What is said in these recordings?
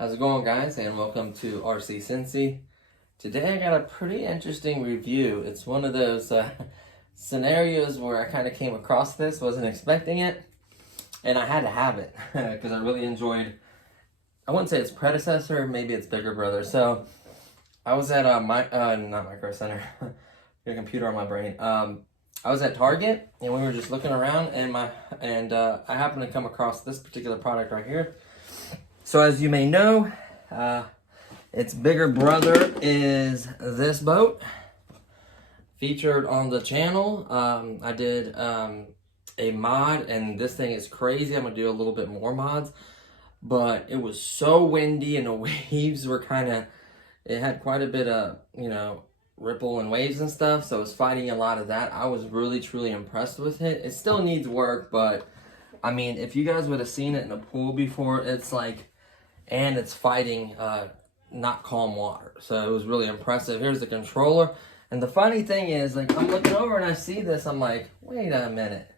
How's it going, guys, and welcome to RC Cincy. Today I got a pretty interesting review. It's one of those scenarios where I kind of came across this, wasn't expecting it, and I had to have it because I really enjoyed, I wouldn't say its predecessor, maybe its bigger brother. So I was at not Micro Center, your computer on my brain. I was at Target and we were just looking around, and I happened to come across this particular product right here. So as you may know, its bigger brother is this boat, featured on the channel. I did a mod, and this thing is crazy. I'm gonna do a little bit more mods, but it was so windy and the waves were it had quite a bit of, ripple and waves and stuff, so it was fighting a lot of that. I was really, truly impressed with it. It still needs work, but I mean, if you guys would have seen it in a pool before, it's fighting not calm water. So it was really impressive. Here's the controller. And the funny thing is, I'm looking over and I see this, I'm like, wait a minute.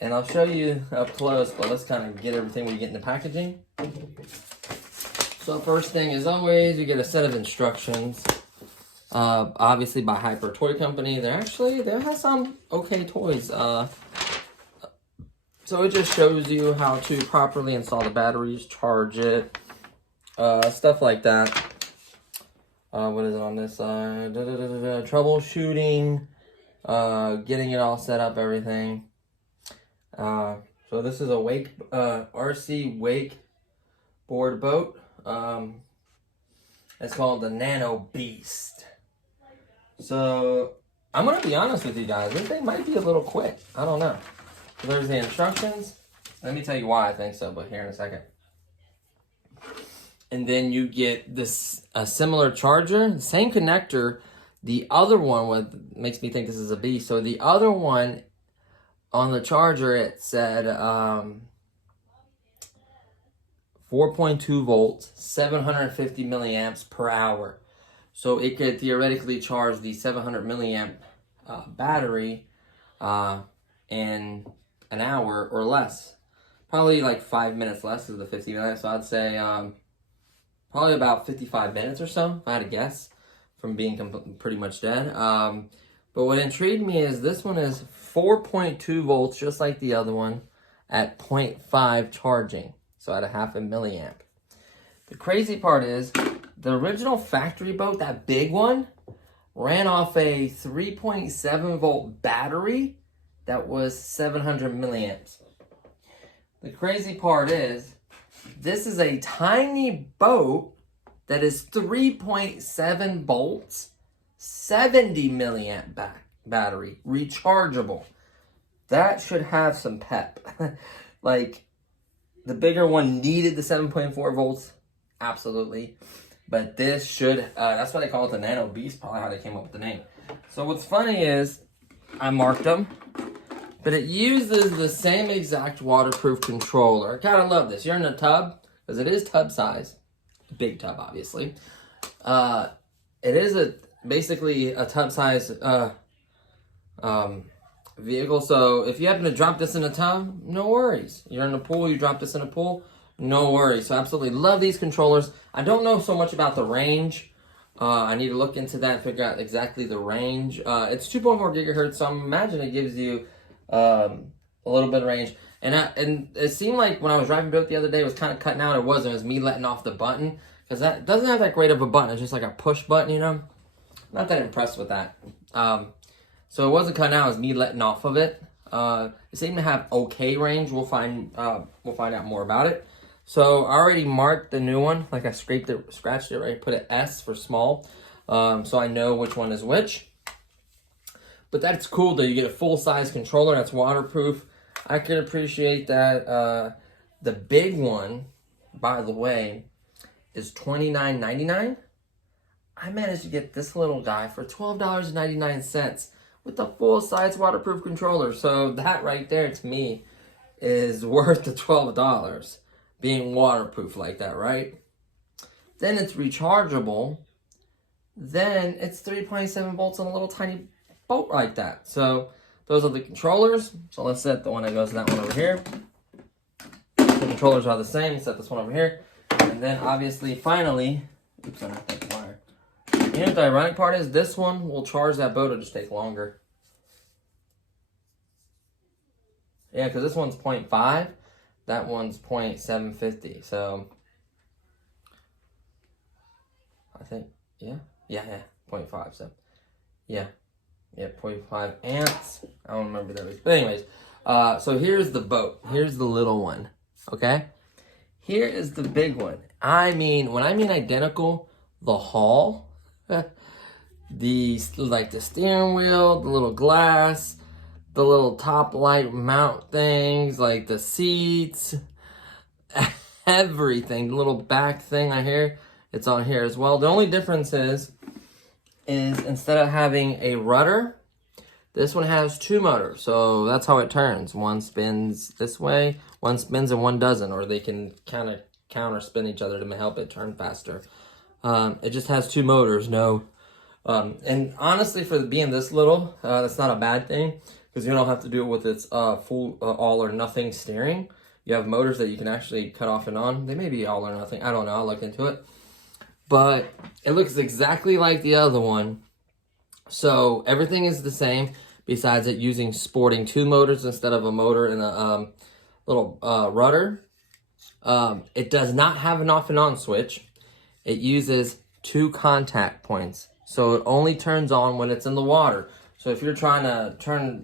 And I'll show you up close, but let's kind of get everything we get in the packaging. So first thing is always, you get a set of instructions. Obviously by Hyper Toy Company. They have some okay toys. So it just shows you how to properly install the batteries, charge it, stuff like that. What is it on this side? Troubleshooting, getting it all set up, everything. So this is a RC wakeboard boat. It's called the Nano Beast. So I'm gonna be honest with you guys, this thing might be a little quick. I don't know. So there's the instructions. Let me tell you why I think so, but here in a second. And then you get a similar charger, the same connector. The other one makes me think this is a beast. So the other one on the charger, it said 4.2 volts, 750 milliamps per hour. So it could theoretically charge the 700 milliamp battery in an hour or less. Probably like 5 minutes less of the 50 minutes. So I'd say probably about 55 minutes or so, if I had to guess, from being pretty much dead. But what intrigued me is this one is 4.2 volts, just like the other one, at 0.5 charging. So at a half a milliamp. The crazy part is, the original factory boat, that big one, ran off a 3.7 volt battery that was 700 milliamps. The crazy part is, this is a tiny boat that is 3.7 volts, 70 milliamp battery, rechargeable. That should have some pep. The bigger one needed the 7.4 volts, absolutely. But this should, that's why they call it the Nano Beast, probably how they came up with the name. So what's funny is, I marked them, but it uses the same exact waterproof controller. I kind of love this. You're in a tub, because it is tub size. Big tub, obviously. It is basically a tub size vehicle. So if you happen to drop this in a tub, no worries. You're in a pool, you drop this in a pool, no worries. So absolutely love these controllers. I don't know so much about the range. I need to look into that and figure out exactly the range. It's 2.4 gigahertz, so I imagine it gives you a little bit of range. And it seemed like when I was driving boat the other day, it was kind of cutting out. It wasn't. It was me letting off the button, because that doesn't have that great of a button. It's just like a push button, Not that impressed with that. So it wasn't cutting out. It was me letting off of it. It seemed to have okay range. We'll find out more about it. So I already marked the new one. I scratched it, right? Put an S for small. so I know which one is which. But that's cool though. You get a full-size controller that's waterproof. I can appreciate that. The big one, by the way, is $29.99. I managed to get this little guy for $12.99 with a full-size waterproof controller. So that right there, to me, is worth the $12, being waterproof like that, right? Then it's rechargeable. Then it's 3.7 volts on a little tiny boat like that. So those are the controllers. So let's set the one that goes to that one over here. The controllers are the same. Set this one over here. And then obviously, finally, oops, I don't think the wire. You know what the ironic part is? This one will charge that boat. It'll just take longer. Yeah, because this one's 0.5. That one's 0.750. So I think, yeah, 0.5. So yeah, 0.5 amps. I don't remember that. But anyways, so here's the boat. Here's the little one. Okay, here is the big one. I mean, when I mean identical, the hull, the steering wheel, the little glass, the little top light mount things, like the seats, everything, the little back thing I hear, it's on here as well. The only difference is instead of having a rudder, this one has two motors, so that's how it turns. One spins this way, one spins and one doesn't, or they can kind of counter spin each other to help it turn faster. It just has two motors, and honestly, for being this little, that's not a bad thing, because you don't have to do it with its full all or nothing steering. You have motors that you can actually cut off and on. They may be all or nothing, I don't know, I'll look into it. But it looks exactly like the other one. So everything is the same, besides it using sporting two motors instead of a motor and a little rudder. It does not have an off and on switch. It uses two contact points. So it only turns on when it's in the water. So if you're trying to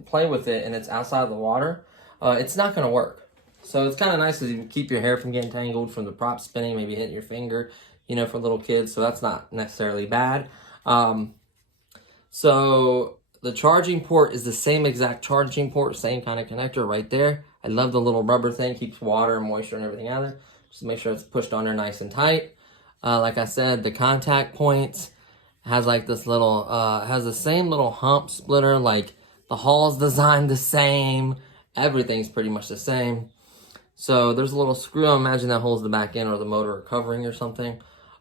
play with it and it's outside of the water, it's not going to work. So it's kind of nice because you can keep your hair from getting tangled from the prop spinning, maybe hitting your finger, for little kids. So that's not necessarily bad. So the charging port is the same exact charging port, same kind of connector right there. I love the little rubber thing, keeps water and moisture and everything out of there. Just make sure it's pushed on there nice and tight. Like I said, the contact points has like this little, has the same little hump splitter, like the hull's designed the same. Everything's pretty much the same. So there's a little screw, I imagine that holds the back end or the motor covering or something.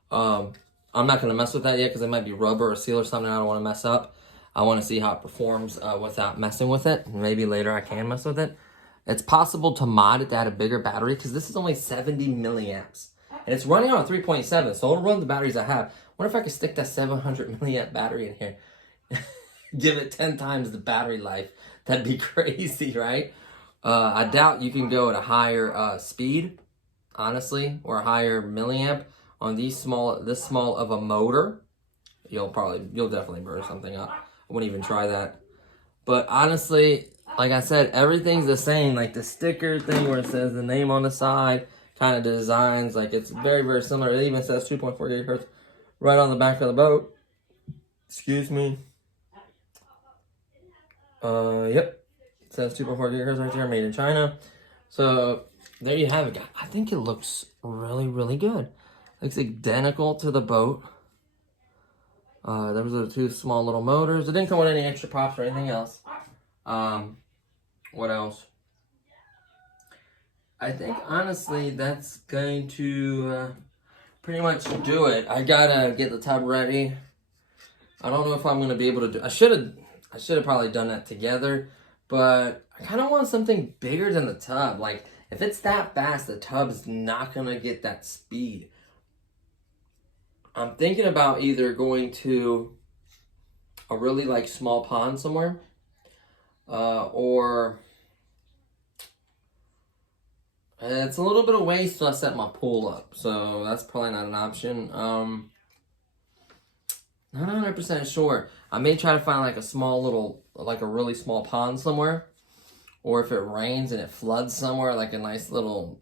I'm not going to mess with that yet because it might be rubber or seal or something I don't want to mess up. I want to see how it performs without messing with it. Maybe later I can mess with it. It's possible to mod it to add a bigger battery because this is only 70 milliamps. And it's running on a 3.7, so it'll run the batteries I have. I wonder if I could stick that 700 milliamp battery in here. Give it 10 times the battery life. That'd be crazy, right? I doubt you can go at a higher speed, honestly, or a higher milliamp on this small of a motor. You'll definitely burn something up. I wouldn't even try that. But honestly, like I said, everything's the same. Like the sticker thing where it says the name on the side, kind of designs, like it's very, very similar. It even says 2.4 gigahertz right on the back of the boat. Excuse me. Yep. It says 2.4 gigahertz right there, made in China. So there you have it, guys. I think it looks really, really good. Looks identical to the boat. Those are the two small little motors. It didn't come with any extra props or anything else. What else? I think, honestly, that's going to pretty much do it. I gotta get the tub ready. I don't know if I'm going to be able to do... I should have probably done that together, but I kind of want something bigger than the tub. Like, if it's that fast, the tub's not going to get that speed. I'm thinking about either going to a really, like, small pond somewhere, or... it's a little bit of waste till I set my pool up, so that's probably not an option. Not 100% sure. I may try to find like a small little, like a really small pond somewhere, or if it rains and it floods somewhere, like a nice little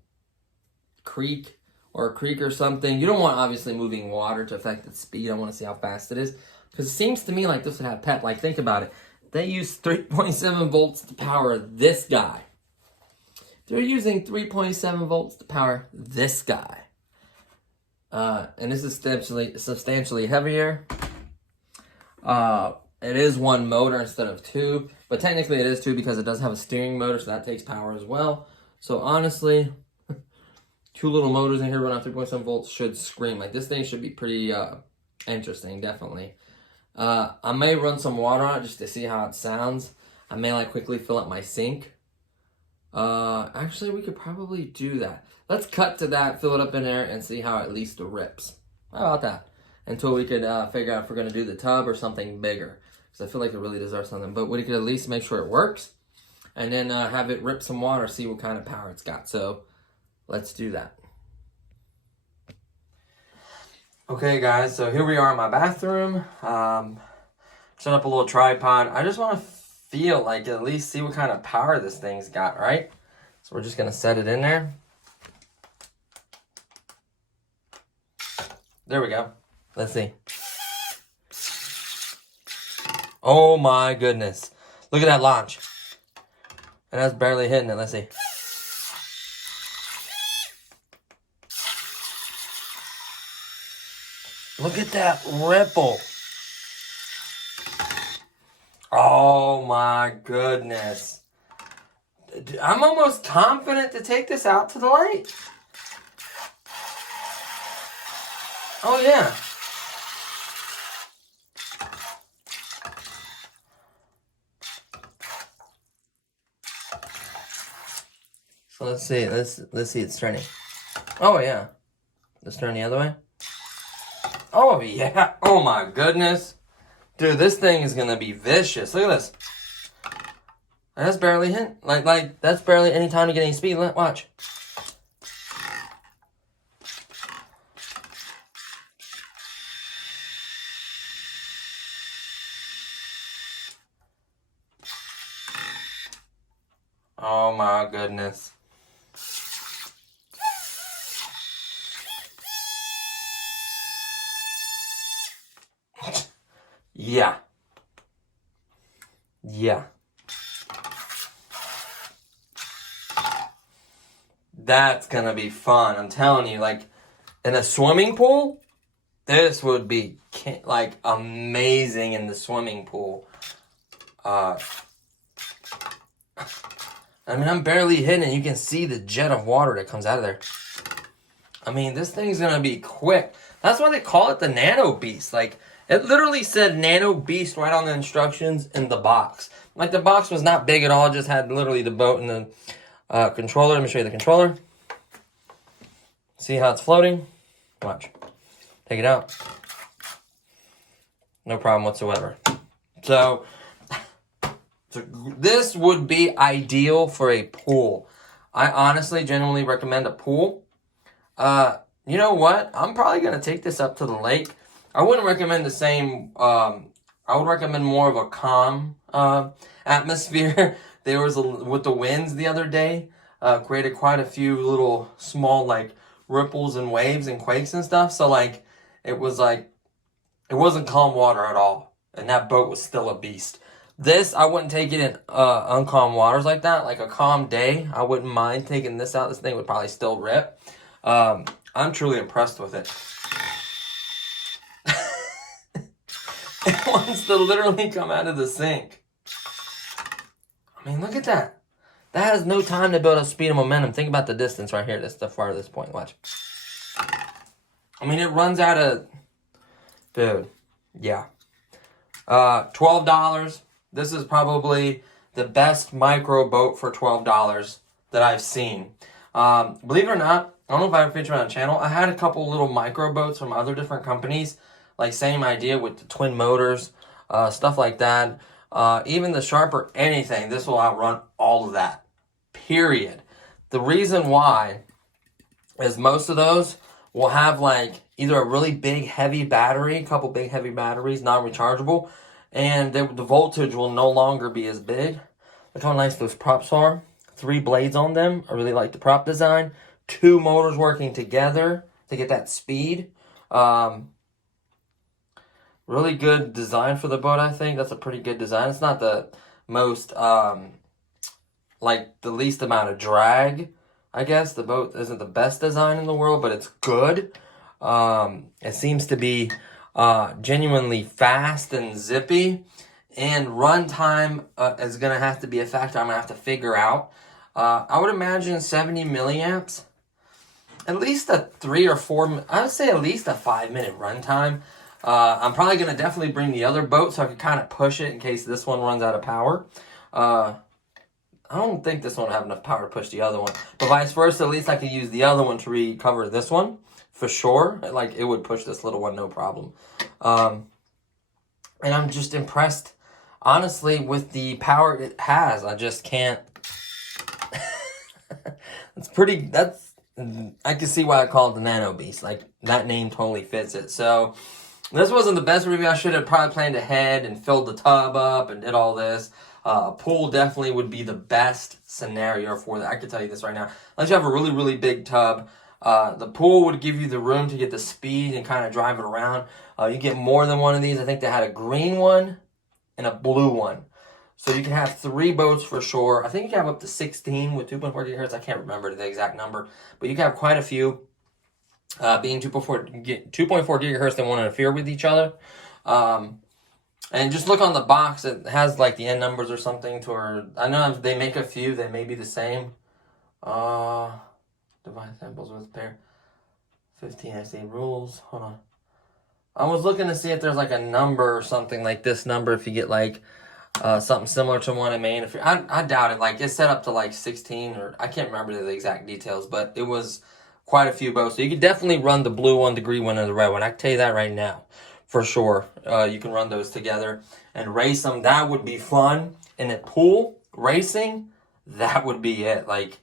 creek or something. You don't want obviously moving water to affect its speed. I want to see how fast it is. Because it seems to me like this would have pep. Like, think about it. They use 3.7 volts to power this guy. They're using 3.7 volts to power this guy. And this is substantially heavier. It is one motor instead of two. But technically it is two because it does have a steering motor, so that takes power as well. So honestly, two little motors in here running on 3.7 volts should scream. Like, this thing should be pretty interesting, definitely. I may run some water on it just to see how it sounds. I may like quickly fill up my sink. Actually, we could probably do that. Let's cut to that, fill it up in there, and see how at least it rips. How about that? Until we could figure out if we're going to do the tub or something bigger. Because I feel like it really deserves something. But we could at least make sure it works. And then have it rip some water, see what kind of power it's got. So, let's do that. Okay, guys, so here we are in my bathroom. Set up a little tripod. I just want to feel, like, at least see what kind of power this thing's got, right? So we're just going to set it in there. There we go. Let's see. Oh my goodness. Look at that launch. And that's barely hitting it. Let's see. Look at that ripple. Oh my goodness. I'm almost confident to take this out to the lake. Oh yeah. So let's see. Let's see it's turning. Oh yeah. Let's turn the other way. Oh yeah. Oh my goodness. Dude, this thing is gonna be vicious. Look at this. That's barely hit. Like that's barely any time to get any speed. Watch. Oh my goodness. Yeah. Yeah. That's gonna be fun. I'm telling you, like, in a swimming pool, this would be, like, amazing in the swimming pool. I mean, I'm barely hitting it. You can see the jet of water that comes out of there. I mean, this thing's gonna be quick. That's why they call it the Nano Beast. Like, it literally said Nano Beast right on the instructions in the box. Like, the box was not big at all. It just had literally the boat and the controller. Let me show you the controller. See how it's floating? Watch. Take it out. No problem whatsoever. So this would be ideal for a pool. I honestly, genuinely recommend a pool. You know what? I'm probably going to take this up to the lake. I wouldn't recommend the same, I would recommend more of a calm atmosphere. There was, with the winds the other day, created quite a few little small, like, ripples and waves and quakes and stuff. So, like, it wasn't calm water at all. And that boat was still a beast. This, I wouldn't take it in uncalm waters like that. Like a calm day, I wouldn't mind taking this out. This thing would probably still rip. I'm truly impressed with it. It wants to literally come out of the sink. I mean, look at that. That has no time to build up speed and momentum. Think about the distance right here. That's the farthest point. Watch. I mean, it runs out of... Dude. Yeah. $12. This is probably the best micro boat for $12 that I've seen. Believe it or not, I don't know if I ever featured on the channel. I had a couple little micro boats from other different companies. Like, same idea with the twin motors, stuff like that. Even the Sharper, anything, this will outrun all of that. Period. The reason why is most of those will have, like, either a really big, heavy battery, a couple big, heavy batteries, non-rechargeable, and the voltage will no longer be as big. Look how nice those props are. 3 blades on them. I really like the prop design. 2 motors working together to get that speed. Really good design for the boat, I think. That's a pretty good design. It's not the most, like, the least amount of drag, I guess. The boat isn't the best design in the world, but it's good. It seems to be genuinely fast and zippy. And runtime is going to have to be a factor I'm going to have to figure out. I would imagine 70 milliamps. At least a 3 or 4, I would say at least a 5-minute runtime. I'm probably going to definitely bring the other boat so I can kind of push it in case this one runs out of power. I don't think this one will have enough power to push the other one. But vice versa, at least I can use the other one to recover this one. For sure. Like, it would push this little one, no problem. And I'm just impressed, honestly, with the power it has. I just can't. It's pretty, I can see why I call it the Nano Beast. Like, that name totally fits it. So, this wasn't the best review. I should have probably planned ahead and filled the tub up and did all this. Pool definitely would be the best scenario for that. I can tell you this right now. Unless you have a really, really big tub, the pool would give you the room to get the speed and kind of drive it around. You get more than one of these. I think they had a green one and a blue one. So you can have 3 boats for sure. I think you can have up to 16 with 2.4 gigahertz. I can't remember the exact number. But you can have quite a few. Being 2.4 gigahertz, they won't interfere with each other. And just look on the box. It has like the end numbers or something. I know they make a few. They may be the same. Device samples with pair. 15 SA rules. Hold on. I was looking to see if there's like a number or something like this number. If you get like something similar to one I made. I doubt it. Like, it's set up to like 16 or I can't remember the exact details, but it was quite a few boats. So you could definitely run the blue one, the green one, and the red one. I can tell you that right now, for sure. You can run those together and race them. That would be fun. In a pool racing, that would be it. Like,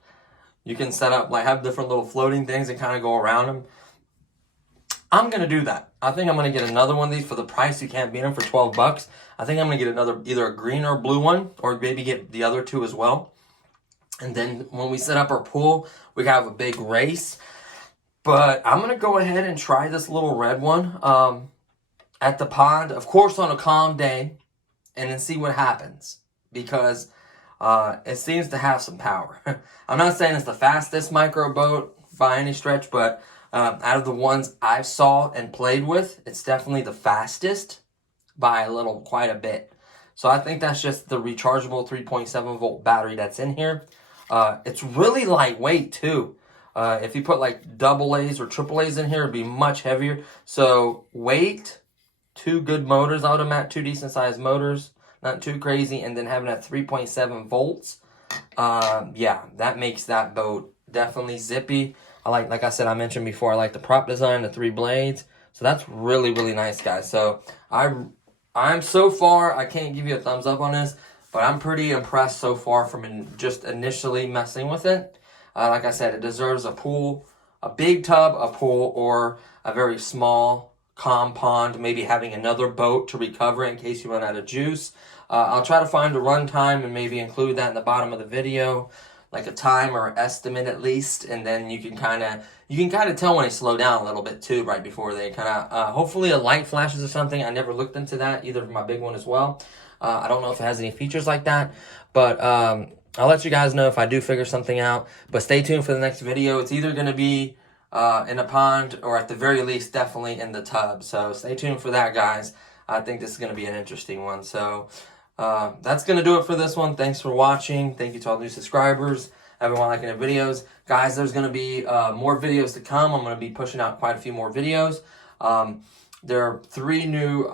you can set up, like, have different little floating things and kind of go around them. I'm going to do that. I think I'm going to get another one of these for the price. You can't beat them for 12 bucks. I think I'm going to get another, either a green or a blue one, or maybe get the other 2 as well. And then when we set up our pool, we have a big race. But I'm going to go ahead and try this little red one at the pond, of course, on a calm day, and then see what happens. Because it seems to have some power. I'm not saying it's the fastest micro boat by any stretch, but out of the ones I've saw and played with, it's definitely the fastest by quite a bit. So I think that's just the rechargeable 3.7 volt battery that's in here. It's really lightweight too. If you put like double A's or triple A's in here, it'd be much heavier. So weight, 2 good motors, I would imagine 2 decent sized motors, not too crazy, and then having that 3.7 volts. Yeah, that makes that boat definitely zippy. I like I said, I mentioned before, I like the prop design, the 3 blades. So that's really, really nice, guys. So I'm so far, I can't give you a thumbs up on this, but I'm pretty impressed so far from just initially messing with it. Like I said, it deserves a pool, a big tub, a pool, or a very small, calm pond, maybe having another boat to recover in case you run out of juice. I'll try to find a run time and maybe include that in the bottom of the video, like a time or estimate at least, and then you can kind of tell when they slow down a little bit too, right before they kind of, hopefully a light flashes or something. I never looked into that, either for my big one as well. I don't know if it has any features like that, but I'll let you guys know if I do figure something out. But stay tuned for the next video. It's either going to be in a pond or at the very least definitely in the tub. So stay tuned for that, guys. I think this is going to be an interesting one. So that's going to do it for this one. Thanks for watching. Thank you to all the new subscribers, everyone liking the videos. Guys, there's going to be more videos to come. I'm going to be pushing out quite a few more videos. There are 3 new,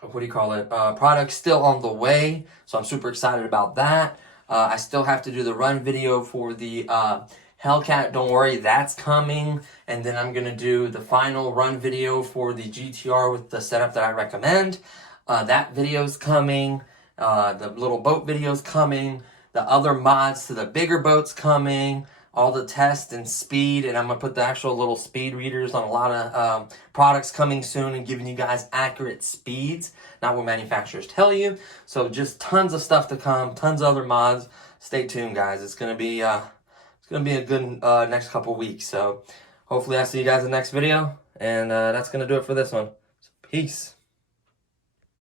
products still on the way. So I'm super excited about that. I still have to do the run video for the Hellcat. Don't worry, that's coming. And then I'm going to do the final run video for the GTR with the setup that I recommend. That video's coming. The little boat video's coming. The other mods to the bigger boats coming. All the tests and speed. And I'm going to put the actual little speed readers on a lot of products coming soon and giving you guys accurate speeds. Not what manufacturers tell you. So just tons of stuff to come. Tons of other mods. Stay tuned, guys. It's going to be a good next couple weeks. So hopefully I'll see you guys in the next video. And that's going to do it for this one. Peace.